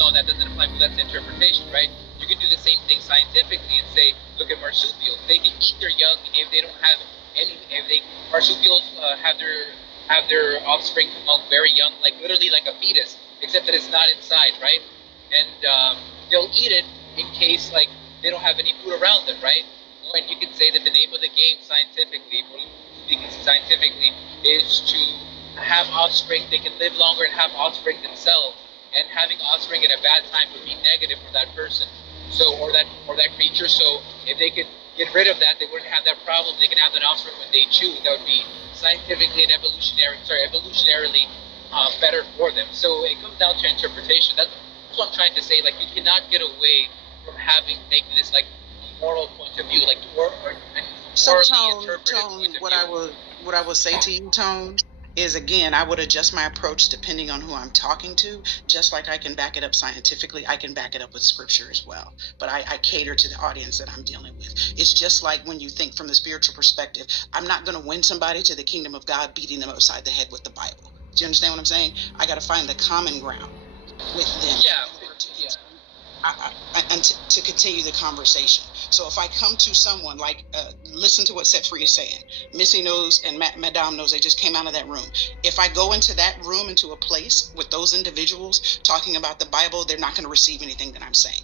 no, that doesn't apply because that's interpretation, right? You can do the same thing scientifically and say, look at marsupials. They can eat their young if they don't have any. Marsupials have their offspring come out very young, like literally like a fetus, except that it's not inside, right? And they'll eat it in case like they don't have any food around them, right? And you can say that the name of the game scientifically, is to have offspring. They can live longer and have offspring themselves. And having offspring at a bad time would be negative for that person, or that creature. So if they could get rid of that, they wouldn't have that problem. They can have that offspring when they choose. That would be scientifically and evolutionarily better for them. So it comes down to interpretation. That's what I'm trying to say. Like, you cannot get away from making this like a moral point of view, like so Tone, what I would say to you, Tone, is, again, I would adjust my approach depending on who I'm talking to. Just like I can back it up scientifically, I can back it up with scripture as well. But I cater to the audience that I'm dealing with. It's just like when you think from the spiritual perspective, I'm not going to win somebody to the kingdom of God beating them upside the head with the Bible. Do you understand what I'm saying? I got to find the common ground with them. And to continue the conversation. So if I come to someone like, listen to what Set Free is saying. Missy knows and Madame knows, they just came out of that room. If I go into that room, into a place with those individuals talking about the Bible, they're not going to receive anything that I'm saying.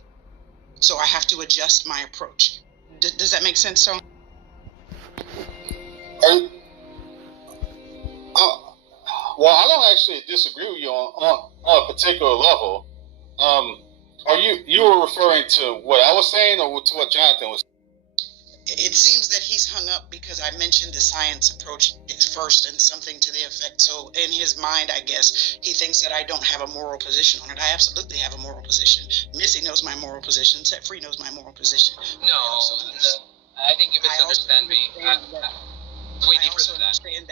So I have to adjust my approach. Does that make sense, Tony? Well, I don't actually disagree with you on a particular level. Are you were referring to what I was saying or to what Jonathan was saying? It seems that he's hung up because I mentioned the science approach first and something to the effect. So in his mind, I guess, he thinks that I don't have a moral position on it. I absolutely have a moral position. Missy knows my moral position. Set Free knows my moral position. No, I think you misunderstand me. It's way deeper than that. Understand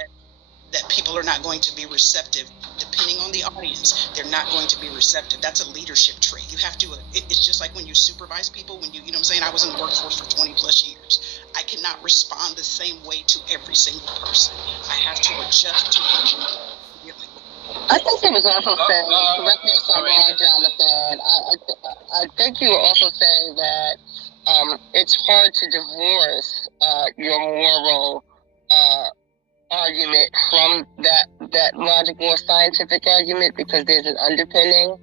that people are not going to be receptive, depending on the audience. They're not going to be receptive. That's a leadership trait. You have to, it's just like when you supervise people, you know what I'm saying? I was in the workforce for 20 plus years. I cannot respond the same way to every single person. I have to adjust to what you're dealing with. I think he was also saying, correct me if I'm wrong, Jonathan, I think you were also saying that it's hard to divorce your moral argument from that logical or scientific argument, because there's an underpinning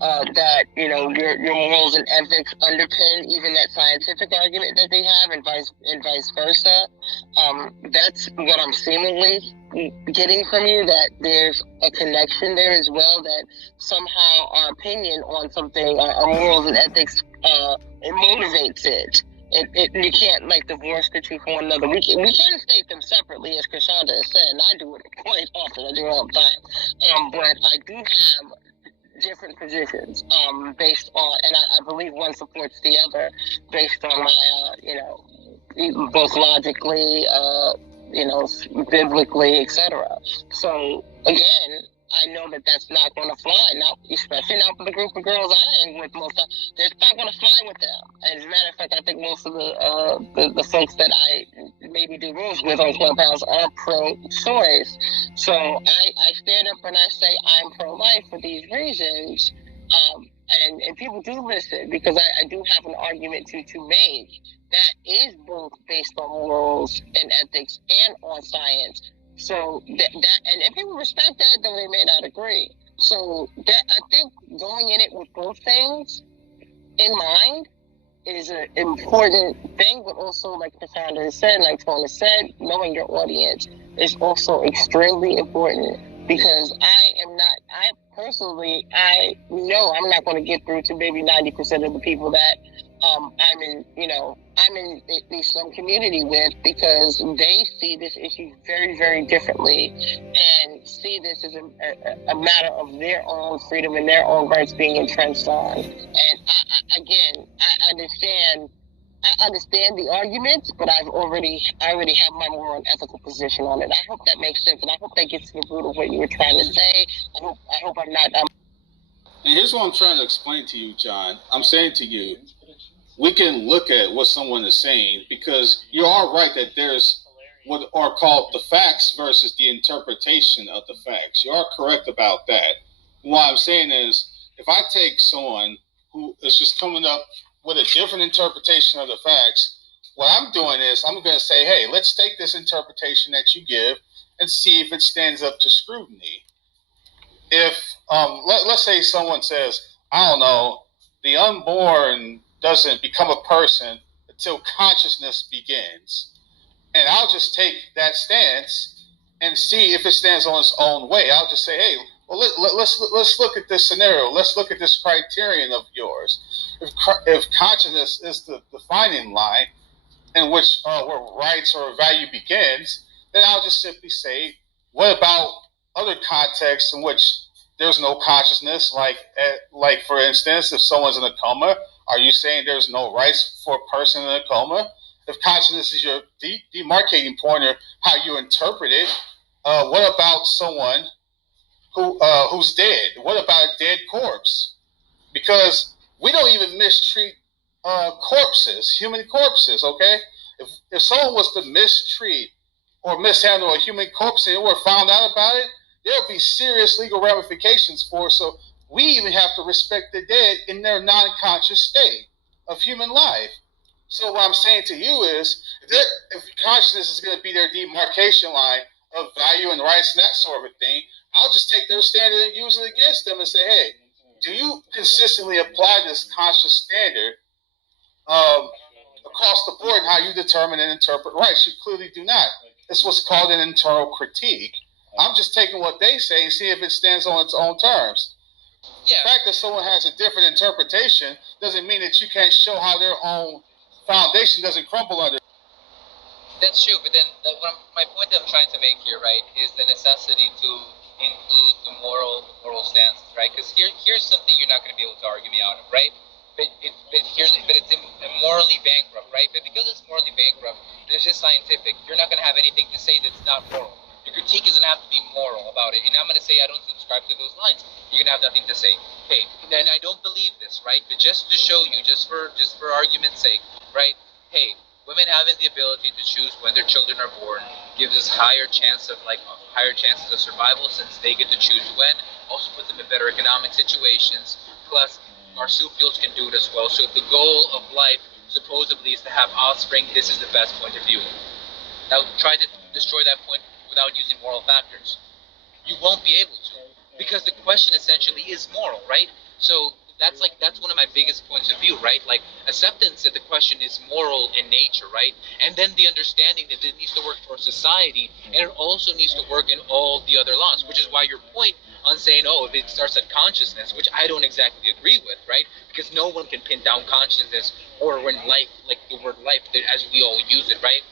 that, you know, your morals and ethics underpin even that scientific argument that they have, and vice versa. That's what I'm seemingly getting from you, that there's a connection there as well, that somehow our opinion on something, our morals and ethics, it motivates it. You can't like divorce the two from one another. We can state them separately, as Krishanda has said, and I do it quite often. I do it all the time. But I do have different positions based on, and I believe one supports the other based on my, both logically, biblically, etc. So again, I know that that's not going to fly now, especially now for the group of girls I am with most of. It's not going to fly with them. As a matter of fact, I think most of the folks that I maybe do rooms with on Clubhouse are pro-choice. So I stand up and I say I'm pro-life for these reasons. And people do listen, because I do have an argument to make that is both based on morals and ethics and on science. So and people respect that, though they may not agree. So that, I think, going in it with both things in mind is an important thing, but also, like Cassandra said, like Tona said, knowing your audience is also extremely important, because I know I'm not going to get through to maybe 90% of the people that I'm in at least some community with, because they see this issue very, very differently and see this as a matter of their own freedom and their own rights being entrenched on. And I understand the arguments, but I already have my moral and ethical position on it. I hope that makes sense, and I hope that gets to the root of what you were trying to say. I hope I'm not. And here's what I'm trying to explain to you, John. I'm saying to you, we can look at what someone is saying, because you are right that there's what are called the facts versus the interpretation of the facts. You are correct about that. What I'm saying is, if I take someone who is just coming up with a different interpretation of the facts, what I'm doing is I'm going to say, hey, let's take this interpretation that you give and see if it stands up to scrutiny. If let's say someone says, I don't know, the unborn doesn't become a person until consciousness begins, and I'll just take that stance and see if it stands on its own way. I'll just say, hey, well, let's look at this scenario. Let's look at this criterion of yours. If consciousness is the defining line in which where rights or value begins, then I'll just simply say, what about other contexts in which there's no consciousness? Like for instance, if someone's in a coma, are you saying there's no rights for a person in a coma? If consciousness is your demarcating point or how you interpret it, what about someone who's dead? What about a dead corpse? Because we don't even mistreat corpses, human corpses, okay? If someone was to mistreat or mishandle a human corpse and it were found out about it, there would be serious legal ramifications for it. So we even have to respect the dead in their non-conscious state of human life. So what I'm saying to you is, if consciousness is going to be their demarcation line of value and rights and that sort of a thing, I'll just take their standard and use it against them and say, hey, do you consistently apply this conscious standard across the board in how you determine and interpret rights? You clearly do not. It's what's called an internal critique. I'm just taking what they say and see if it stands on its own terms. Yeah. The fact that someone has a different interpretation doesn't mean that you can't show how their own foundation doesn't crumble under. That's true, but then my point that I'm trying to make here, right, is the necessity to include the moral stances, right? Because here's something you're not going to be able to argue me out of, right? But it's morally bankrupt, right? But because it's morally bankrupt, it's just scientific. You're not going to have anything to say that's not moral. Your critique doesn't have to be moral about it. And I'm going to say I don't subscribe to those lines. You're going to have nothing to say. Hey, and I don't believe this, right? But just to show you, just for argument's sake, right? Hey, women having the ability to choose when their children are born gives us higher chances of survival, since they get to choose when. Also put them in better economic situations. Plus, marsupials can do it as well. So if the goal of life supposedly is to have offspring, this is the best point of view. Now try to destroy that point without using moral factors. You won't be able to, because the question essentially is moral, right? So that's one of my biggest points of view, right? Like acceptance that the question is moral in nature, right? And then the understanding that it needs to work for society, and it also needs to work in all the other laws, which is why your point on saying, oh, if it starts at consciousness, which I don't exactly agree with, right? Because no one can pin down consciousness or when life, like the word life, as we all use it, right?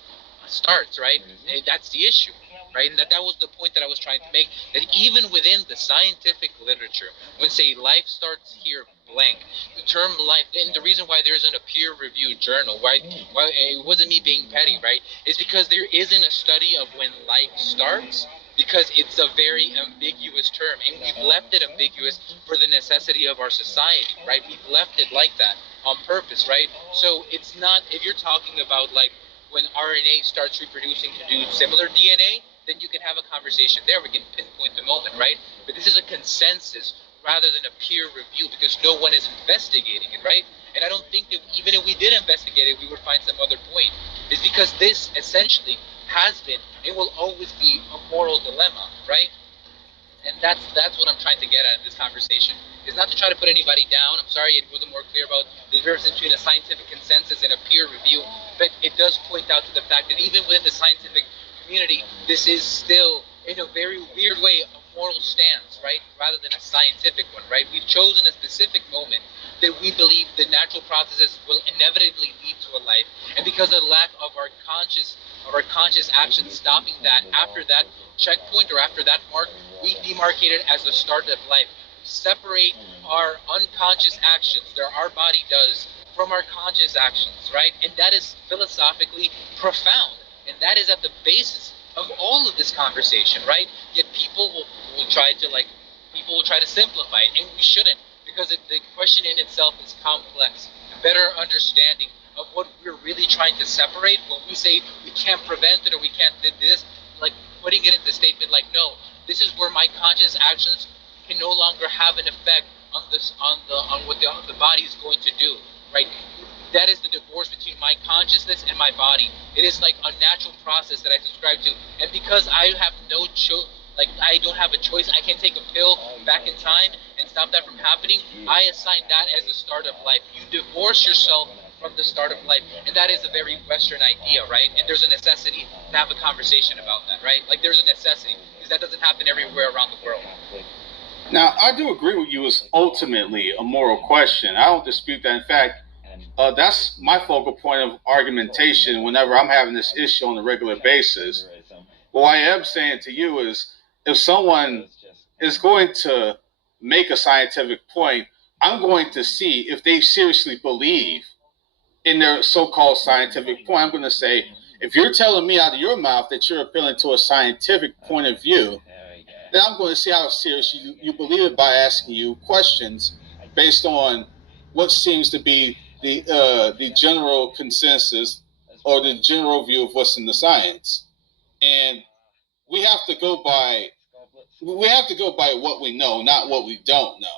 Starts, right? That's the issue, right? And that was the point that I was trying to make, that even within the scientific literature, when say life starts here blank, the term life, and the reason why there isn't a peer-reviewed journal, why it wasn't me being petty, right, is because there isn't a study of when life starts, because it's a very ambiguous term, and we've left it ambiguous for the necessity of our society, right? We've left it like that on purpose, right? So it's not, if you're talking about like when RNA starts reproducing to do similar DNA, then you can have a conversation there. We can pinpoint the moment, right? But this is a consensus rather than a peer review, because no one is investigating it, right? And I don't think that even if we did investigate it, we would find some other point. It's because this essentially has been, it will always be a moral dilemma, right? And that's what I'm trying to get at in this conversation. Is not to try to put anybody down. I'm sorry it wasn't more clear about the difference between a scientific consensus and a peer review, but it does point out to the fact that even within the scientific community, this is still, in a very weird way, a moral stance, right? Rather than a scientific one, right? We've chosen a specific moment that we believe the natural processes will inevitably lead to a life, and because of the lack of our conscious action stopping that, after that checkpoint or after that mark, we demarcate it as the start of life. Separate our unconscious actions that our body does from our conscious actions, right? And that is philosophically profound, and that is at the basis of all of this conversation, right? Yet people will try to simplify it, and we shouldn't, because the question in itself is complex. A better understanding of what we're really trying to separate when we say we can't prevent it or we can't do this, like putting it into statement like, no, this is where my conscious actions can no longer have an effect on what the body is going to do, right? That is the divorce between my consciousness and my body. It is like a natural process that I subscribe to, and because I have no choice, like I don't have a choice, I can't take a pill back in time and stop that from happening. I assign that as the start of life. You divorce yourself from the start of life, and that is a very Western idea, right? And there's a necessity to have a conversation about that, right? Like there's a necessity because that doesn't happen everywhere around the world. Now, I do agree with you. It's ultimately a moral question. I don't dispute that. In fact, that's my focal point of argumentation whenever I'm having this issue on a regular basis. What I am saying to you is, if someone is going to make a scientific point, I'm going to see if they seriously believe in their so-called scientific point. I'm going to say, if you're telling me out of your mouth that you're appealing to a scientific point of view, then I'm going to see how serious you believe it by asking you questions based on what seems to be the general consensus or the general view of what's in the science. And we have to go by what we know, not what we don't know.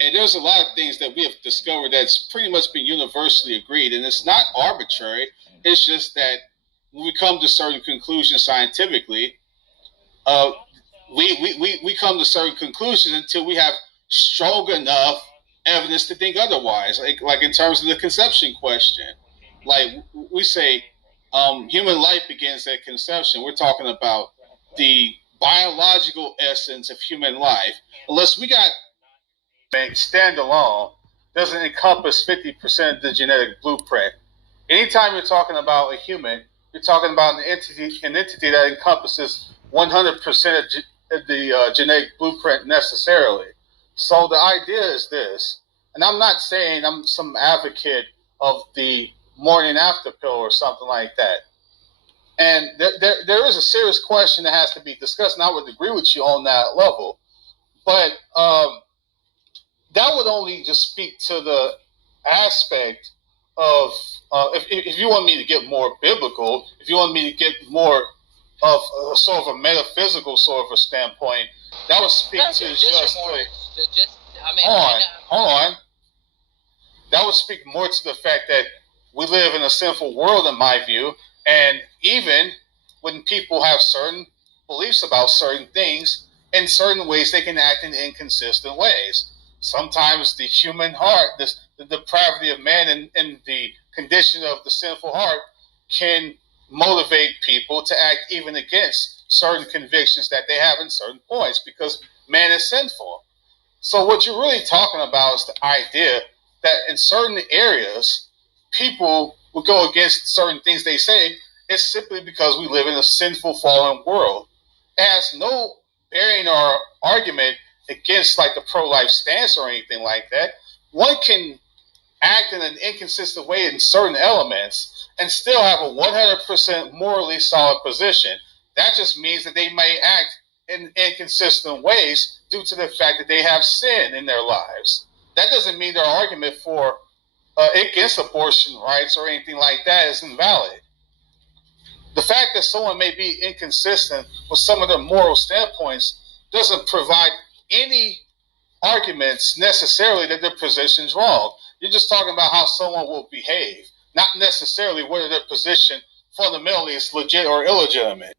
And there's a lot of things that we have discovered that's pretty much been universally agreed, and it's not arbitrary. It's just that when we come to certain conclusions scientifically, we come to certain conclusions until we have strong enough evidence to think otherwise. Like in terms of the conception question, like we say, human life begins at conception. We're talking about the biological essence of human life. Unless we got standalone, doesn't encompass 50% of the genetic blueprint. Anytime you're talking about a human, you're talking about an entity that encompasses 100% of the genetic blueprint necessarily. So the idea is this, and I'm not saying I'm some advocate of the morning after pill or something like that. And there is a serious question that has to be discussed, and I would agree with you on that level. But that would only just speak to the aspect of, if you want me to get more biblical, if you want me to get more of a sort of a metaphysical sort of a standpoint, that would speak to hold on. That would speak more to the fact that we live in a sinful world, in my view, and even when people have certain beliefs about certain things, in certain ways they can act in inconsistent ways. Sometimes the human heart, the depravity of man and the condition of the sinful heart can motivate people to act even against certain convictions that they have in certain points because man is sinful. So what you're really talking about is the idea that in certain areas, people will go against certain things they say. It's simply because we live in a sinful, fallen world. It has no bearing or argument against like the pro-life stance or anything like that. One can act in an inconsistent way in certain elements and still have a 100% morally solid position. That just means that they may act in inconsistent ways due to the fact that they have sin in their lives. That doesn't mean their argument for against abortion rights or anything like that is invalid. The fact that someone may be inconsistent with some of their moral standpoints doesn't provide any arguments necessarily that their position is wrong. You're just talking about how someone will behave, not necessarily whether their position fundamentally is legit or illegitimate.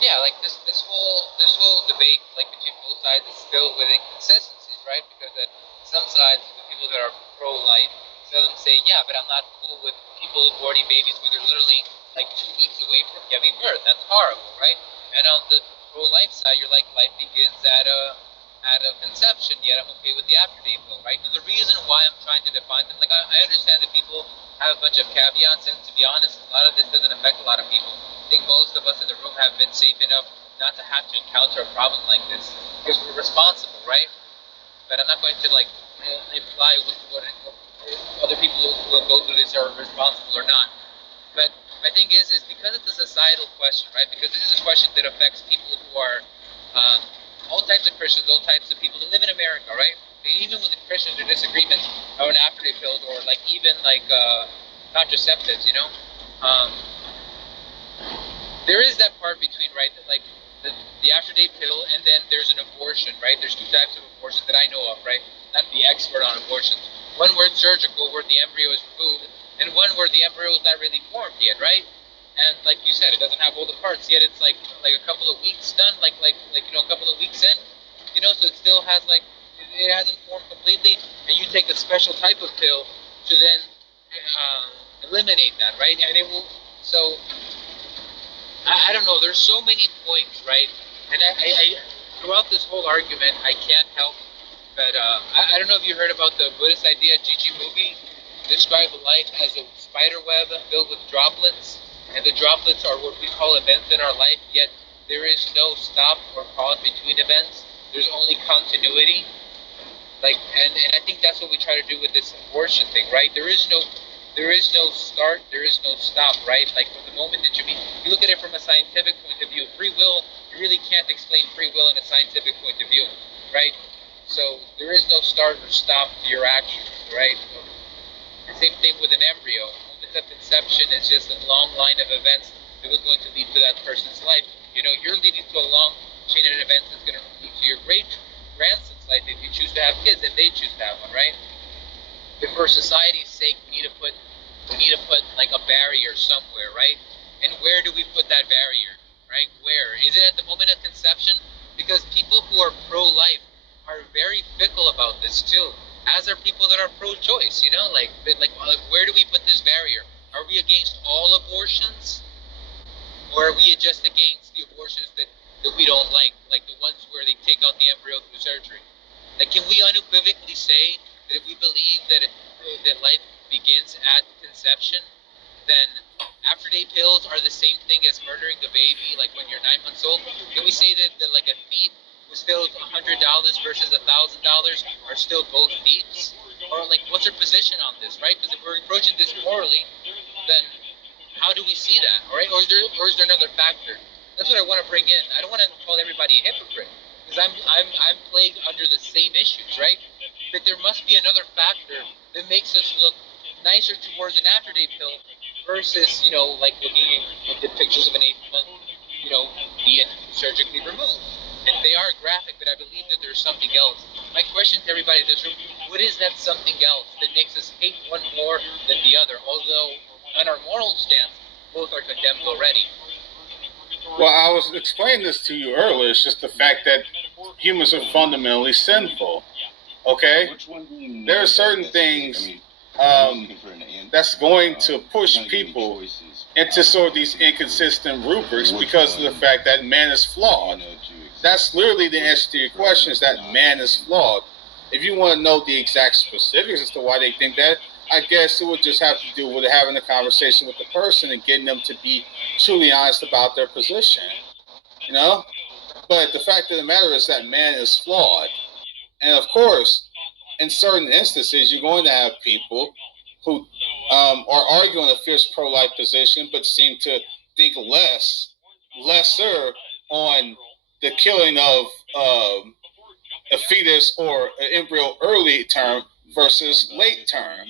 Yeah, like this whole debate, like between both sides, is filled with inconsistencies, right? Because at some sides, the people that are pro-life, some of them say, yeah, but I'm not cool with people aborting babies when they're literally like 2 weeks away from giving birth. That's horrible, right? And on the pro-life side, you're like, life begins at a conception, yet I'm okay with the after-day pill, right? And the reason why I'm trying to define them, like I understand that people have a bunch of caveats, and to be honest, a lot of this doesn't affect a lot of people. I think most of us in the room have been safe enough not to have to encounter a problem like this because we're responsible, right? But I'm not going to like imply what other people who will go through this are responsible or not. But my thing is because it's a societal question, right? Because this is a question that affects people who are all types of Christians, all types of people that live in America, right? Even with the Christians, their disagreements are an after-day pills or like even like contraceptives, you know? There is that part between, right, that like the after-day pill, and then there's an abortion, right? There's two types of abortions that I know of, right? I'm the expert on abortions. One where it's surgical, where the embryo is removed, and one where the embryo is not really formed yet, right? And like you said, it doesn't have all the parts yet. It's like a couple of weeks done, like a couple of weeks in, so it still has it hasn't formed completely, and you take a special type of pill to then eliminate that, right? And it will. So I don't know. There's so many points, right? And I throughout this whole argument, I can't help but I don't know if you heard about the Buddhist idea, Gigi Mugi, describe life as a spider web filled with droplets, and the droplets are what we call events in our life. Yet there is no stop or pause between events. There's only continuity. And I think that's what we try to do with this abortion thing, right? There is no start, there is no stop, right? Like from the moment that you look at it from a scientific point of view, free will, you really can't explain free will in a scientific point of view, right? So there is no start or stop to your actions, right? So, same thing with an embryo. The moment of conception is just a long line of events that was going to lead to that person's life. You're leading to a long chain of events that's going to lead to your great grandson's life if you choose to have kids and they choose to have one, right? But for society's sake, we need to put like a barrier somewhere, right? And where do we put that barrier, right? Where is it at the moment of conception? Because people who are pro-life are very fickle about this too, as are people that are pro-choice. Where do we put this barrier? Are we against all abortions, or are we just against the abortions that we don't like the ones where they take out the embryo through surgery? Can we unequivocally say that if we believe that life begins at conception, then after-day pills are the same thing as murdering the baby, like when you're 9 months old? Can we say that like a thief who steals $100 versus $1,000 are still both thieves? Or what's our position on this, right? Because if we're approaching this morally, then how do we see that, all right? Or is there another factor? That's what I want to bring in. I don't want to call everybody a hypocrite, because I'm plagued under the same issues, right? But there must be another factor that makes us look nicer towards an after-day pill versus, looking at the pictures of an 8-month, being surgically removed. And they are graphic, but I believe that there's something else. My question to everybody in this room, what is that something else that makes us hate one more than the other? Although, on our moral stance, both are condemned already. Well, I was explaining this to you earlier. It's just the fact that humans are fundamentally sinful. Okay? There are certain things that's going to push people into sort of these inconsistent rubrics because of the fact that man is flawed. That's literally the answer to your question, is that man is flawed. If you want to know the exact specifics as to why they think that, I guess it would just have to do with having a conversation with the person and getting them to be truly honest about their position. But the fact of the matter is that man is flawed. And of course, in certain instances, you're going to have people who are arguing a fierce pro-life position, but seem to think lesser on the killing of a fetus or an embryo early term versus late term.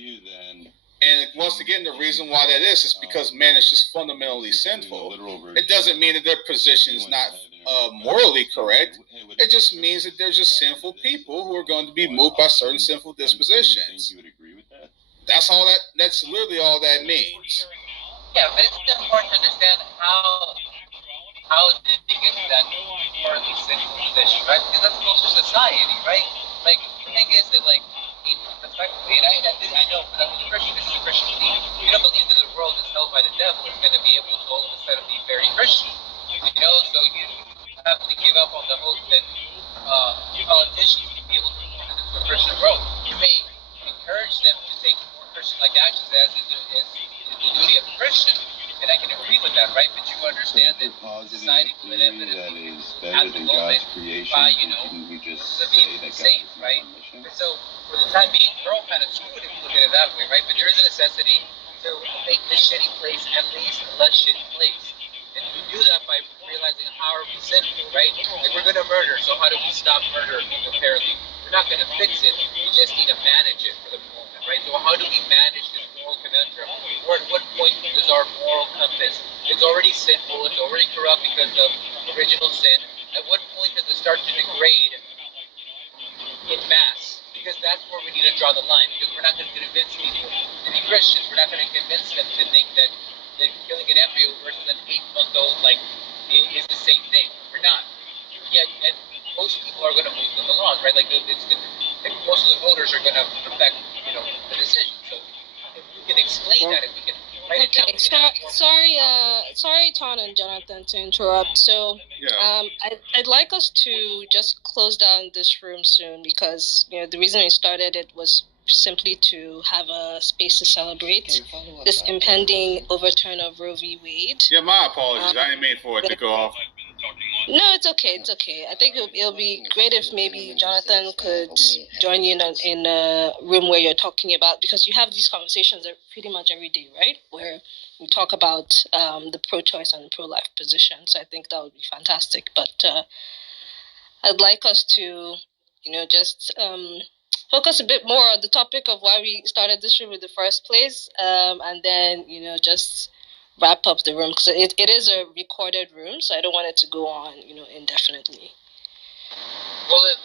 And once again, the reason why that is because man is just fundamentally sinful. It doesn't mean that their position is not morally correct. It just means that they're just sinful people who are going to be moved by certain sinful dispositions. You would agree with that? That's literally all that means. Yeah, but it's important to understand how did they get to that morally sinful position, right? Because that's close to society, right? The thing is that, respectfully, and I know, because I was a Christian, this is a Christian belief. You don't believe that the world is held by the devil is going to be able to all of a sudden be very Christian. So you have to give up on the hope that politicians will be able to move into a Christian world. You may encourage them to take more Christian-like actions as is the duty of a Christian. And I can agree with that, right? But you understand that society will inevitably at the moment by, this is a being safe, right? And so, for the time being, we're all kind of screwed if you look at it that way, right? But there is a necessity to make this shitty place at least a less shitty place. And we do that by realizing how are we sinful, right? We're going to murder, so how do we stop murder apparently? We're not going to fix it, we just need to manage it for the moment, right? So how do we manage this moral conundrum? Or at what point does our moral compass, it's already sinful, it's already corrupt because of original sin, at what point does it start to degrade in mass? Because that's where we need to draw the line, because we're not going to convince people to be Christians. We're not going to convince them to think that killing an embryo versus an 8-month-old is the same thing. We're not. Yet, and most people are going to move them along, right? Like most of the voters are going to affect, the decision. So if we can explain that, if we can write it down. Sorry, Ton and Jonathan, to interrupt. So, I'd like us to just close down this room soon, because the reason we started it was simply to have a space to celebrate this impending overturn of Roe v. Wade. Yeah, my apologies. I didn't mean for it to go off. No, it's okay. It's okay. I think it'll be great if maybe Jonathan could join you in a room where you're talking about, because you have these conversations pretty much every day, right? Where we talk about the pro-choice and pro-life positions. I think that would be fantastic. But I'd like us to, just focus a bit more on the topic of why we started this room in the first place, and then, just wrap up the room, because it is a recorded room, so I don't want it to go on, indefinitely. Well, if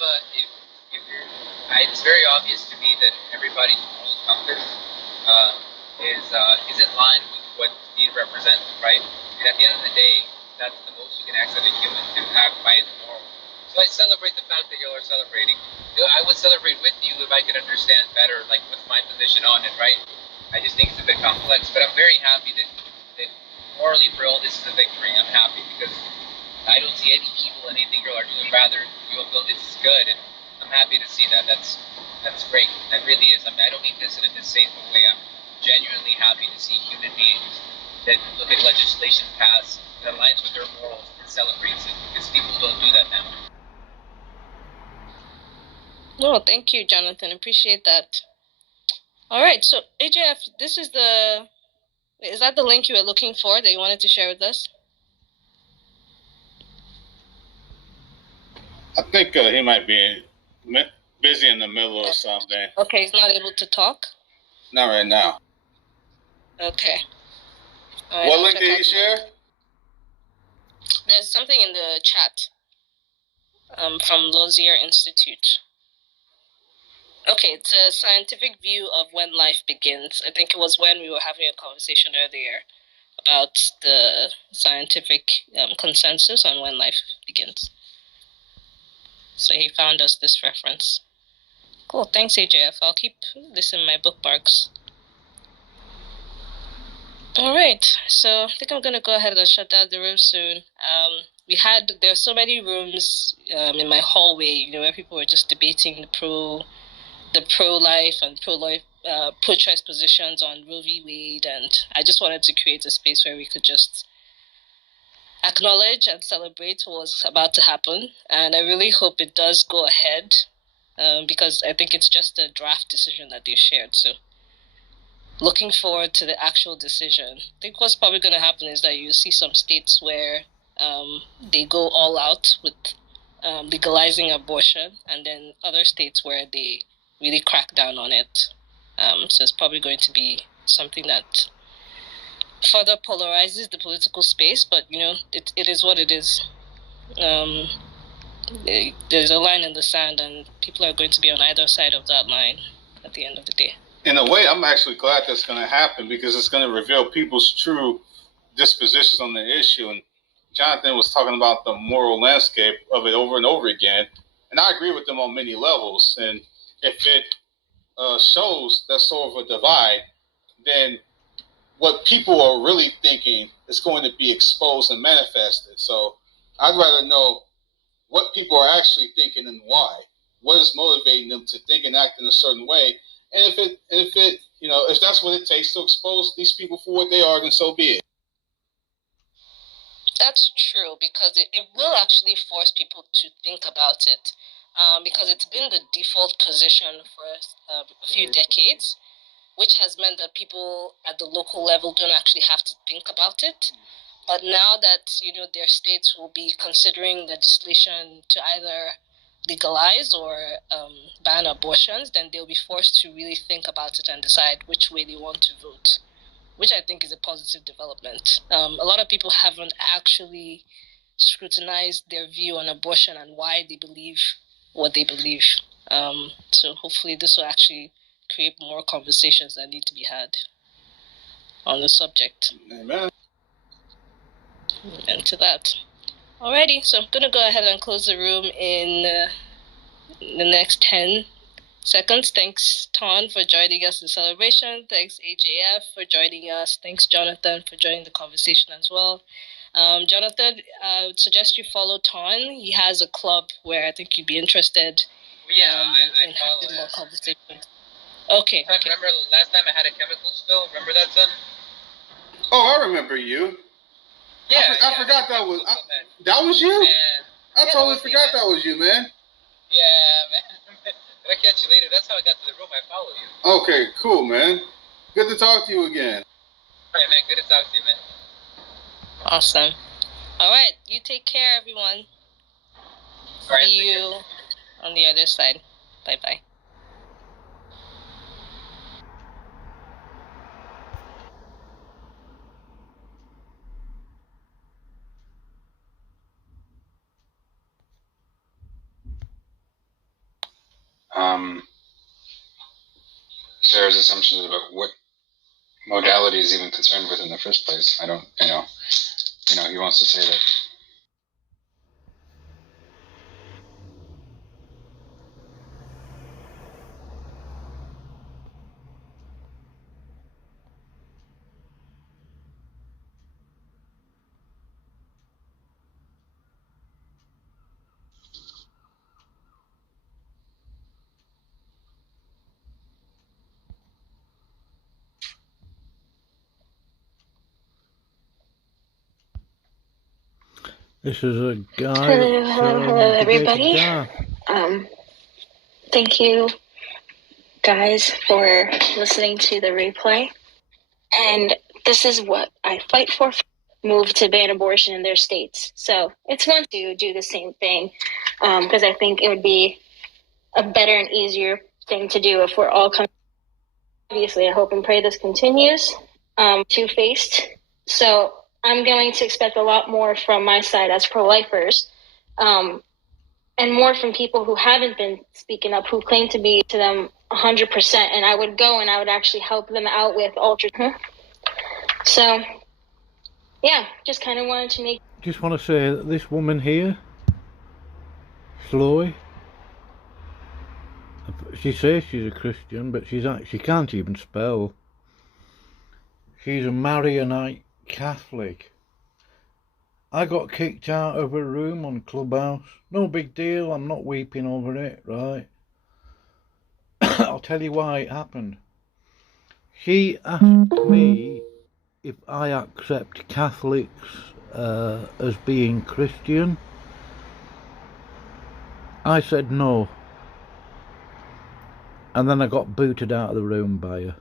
you're, it's very obvious to me that everybody's moral compass is in line with what Steve represents, right? And at the end of the day, that's the most you can ask of a human, to act by its morals. So I celebrate the fact that you all are celebrating. I would celebrate with you if I could understand better, like, what's my position on it, right? I just think it's a bit complex, but I'm very happy that morally for all this is a victory. I'm happy because I don't see any evil in anything you all are doing. Rather, you all feel this is good, and I'm happy to see that. That's great. That really is. I mean, I don't mean this in a distasteful way. I'm genuinely happy to see human beings that look at legislation pass that aligns with their morals and celebrates it, because people don't do that now. Oh, thank you, Jonathan. Appreciate that. All right, so AJF, is that the link you were looking for that you wanted to share with us? I think he might be busy in the middle of something. Okay, he's not able to talk? Not right now. Okay. All right, what link did he share? There's something in the chat from Lozier Institute. Okay, it's a scientific view of when life begins. I think it was when we were having a conversation earlier about the scientific consensus on when life begins. So he found us this reference. Cool, thanks AJF. I'll keep this in my bookmarks. All right, so I think I'm going to go ahead and shut down the room soon. There are so many rooms in my hallway, where people were just debating the pro-life and pro-choice positions on Roe v. Wade, and I just wanted to create a space where we could just acknowledge and celebrate what was about to happen, and I really hope it does go ahead, because I think it's just a draft decision that they've shared, so looking forward to the actual decision. I think what's probably going to happen is that you'll see some states where they go all out with legalizing abortion, and then other states where they really crack down on it. So it's probably going to be something that further polarizes the political space, but it is what it is. There's a line in the sand, and people are going to be on either side of that line at the end of the day. In a way, I'm actually glad that's going to happen, because it's going to reveal people's true dispositions on the issue. And Jonathan was talking about the moral landscape of it over and over again, and I agree with him on many levels. And if it shows that sort of a divide, then what people are really thinking is going to be exposed and manifested. So I'd rather know what people are actually thinking and why. What is motivating them to think and act in a certain way? And if that's what it takes to expose these people for what they are, then so be it. That's true, because it will actually force people to think about it, because it's been the default position for a few decades, which has meant that people at the local level don't actually have to think about it. But now that their states will be considering legislation to either legalize or ban abortions, then they'll be forced to really think about it and decide which way they want to vote, which I think is a positive development. A lot of people haven't actually scrutinize their view on abortion and why they believe what they believe. So hopefully this will actually create more conversations that need to be had on the subject. Amen. And to that. Alrighty, so I'm going to go ahead and close the room in the next 10 seconds. Thanks, Ton, for joining us in celebration. Thanks, AJF, for joining us. Thanks, Jonathan, for joining the conversation as well. Jonathan, I would suggest you follow Ton. He has a club where I think you'd be interested in having more conversations. Okay. Remember last time I had a chemical spill? Remember that, son? Oh, I remember you. Yeah. I forgot that was you? Man. I totally forgot that was you, man. Yeah, man. But I catch you later. That's how I got to the room. I followed you. Okay, cool, man. Good to talk to you again. All right, man. Good to talk to you, man. Awesome. All right. You take care, everyone. All right, see you on the other side. Bye-bye. Sarah's assumptions about what modality is even concerned with in the first place. I don't, he wants to say that. This is a guy. Hello, everybody. Thank you, guys, for listening to the replay. And this is what I fight for. Move to ban abortion in their states. So it's one to do the same thing, because I think it would be a better and easier thing to do if we're all coming. Obviously, I hope and pray this continues. Two-faced. So I'm going to expect a lot more from my side as pro-lifers, and more from people who haven't been speaking up, who claim to be to them 100%. And I would go and I would actually help them out with ultrasound. So, yeah, just kind of wanted to make... Just want to say that this woman here, Chloe, she says she's a Christian, but she can't even spell. She's a Marionite Catholic. I got kicked out of a room on Clubhouse. No big deal, I'm not weeping over it, right? I'll tell you why it happened. She asked me if I accept Catholics as being Christian. I said no. And then I got booted out of the room by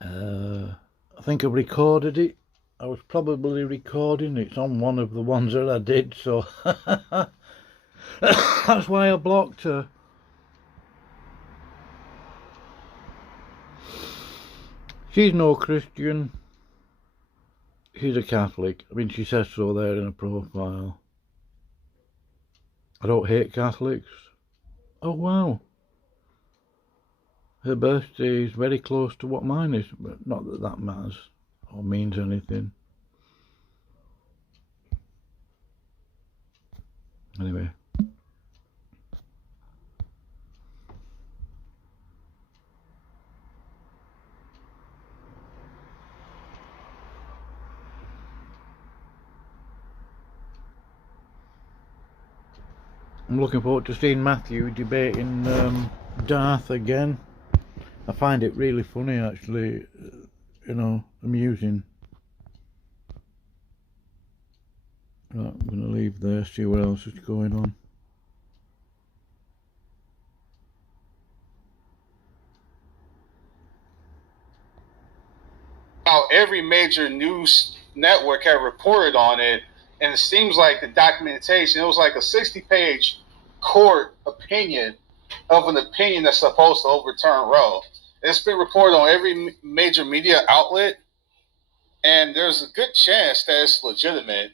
her. I think I recorded it. I was probably recording. It's on one of the ones that I did, so that's why I blocked her. She's no Christian. She's a Catholic. I mean, she says so there in her profile. I don't hate Catholics. Oh, wow. Her birthday is very close to what mine is, but not that that matters or means anything. Anyway. I'm looking forward to seeing Matthew debating Darth again. I find it really funny, actually, amusing. Right, I'm going to leave there, see what else is going on. Now, every major news network had reported on it, and it seems like the documentation, it was like a 60-page court opinion of an opinion that's supposed to overturn Roe. It's been reported on every major media outlet, and there's a good chance that it's legitimate.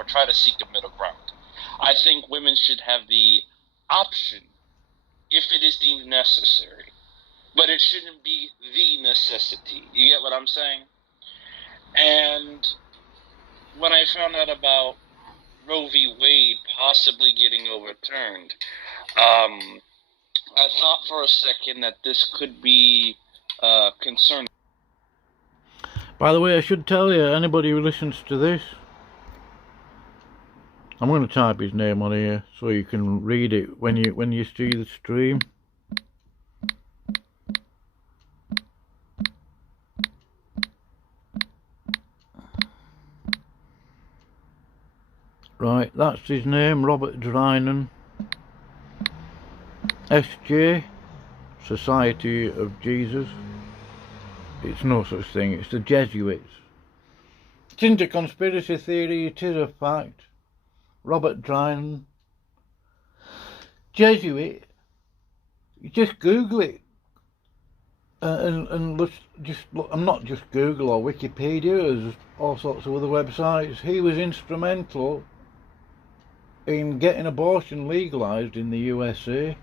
or try to seek a middle ground. I think women should have the option if it is deemed necessary, but it shouldn't be the necessity. You get what I'm saying? And when I found out about Roe v. Wade possibly getting overturned, I thought for a second that this could be concerning. By the way, I should tell you, anybody who listens to this, I'm going to type his name on here so you can read it when you see the stream. Right, that's his name, Robert Drinan, SJ, Society of Jesus. It's no such thing, it's the Jesuits. It isn't a conspiracy theory, it is a fact. Robert Drinan, Jesuit. You just Google it, and just look. I'm not just Google or Wikipedia. There's all sorts of other websites. He was instrumental in getting abortion legalized in the USA.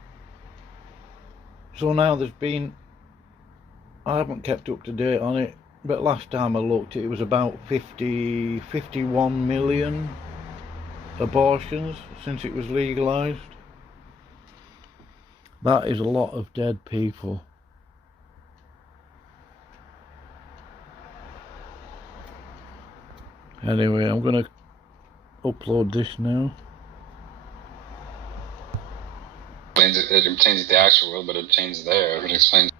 So now there's been, I haven't kept up to date on it, but last time I looked, it was about 51 million abortions since it was legalized. That is a lot of dead people. Anyway, I'm going to upload this now. It pertains to the actual world, but it pertains there. It explains.